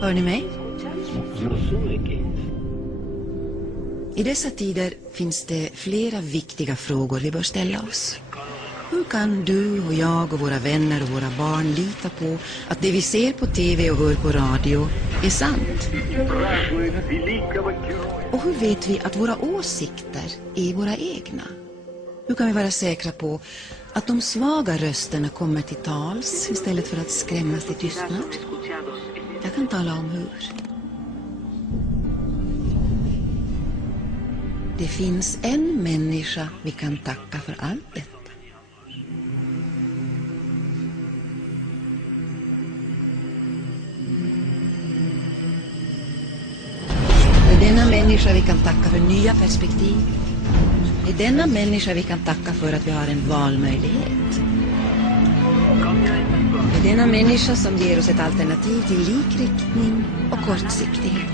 Hör ni mig? I dessa tider finns det flera viktiga frågor vi bör ställa oss. Hur kan du och jag och våra vänner och våra barn lita på att det vi ser på tv och hör på radio är sant? Och hur vet vi att våra åsikter är våra egna? Hur kan vi vara säkra på att de svaga rösterna kommer till tals istället för att skrämmas till tystnad? Jag kan tala om hur. Det finns en människa vi kan tacka för allt detta. Det är denna människa vi kan tacka för nya perspektiv. Det är denna människa vi kan tacka för att vi har en valmöjlighet. Det är denna människa som ger oss ett alternativ till likriktning och kortsiktighet.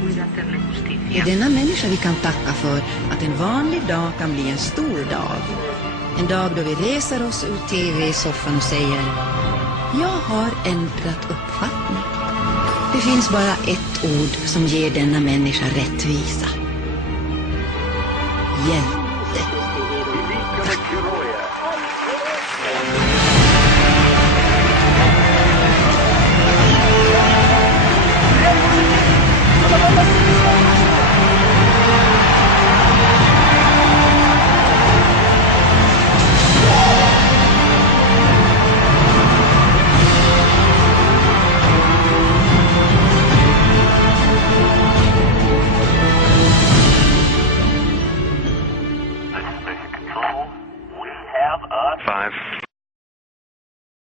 Det är denna människa vi kan tacka för att en vanlig dag kan bli en stor dag. En dag då vi reser oss ur tv-soffan och säger: jag har ändrat uppfattning. Det finns bara ett ord som ger denna människa rättvisa. Hjälp.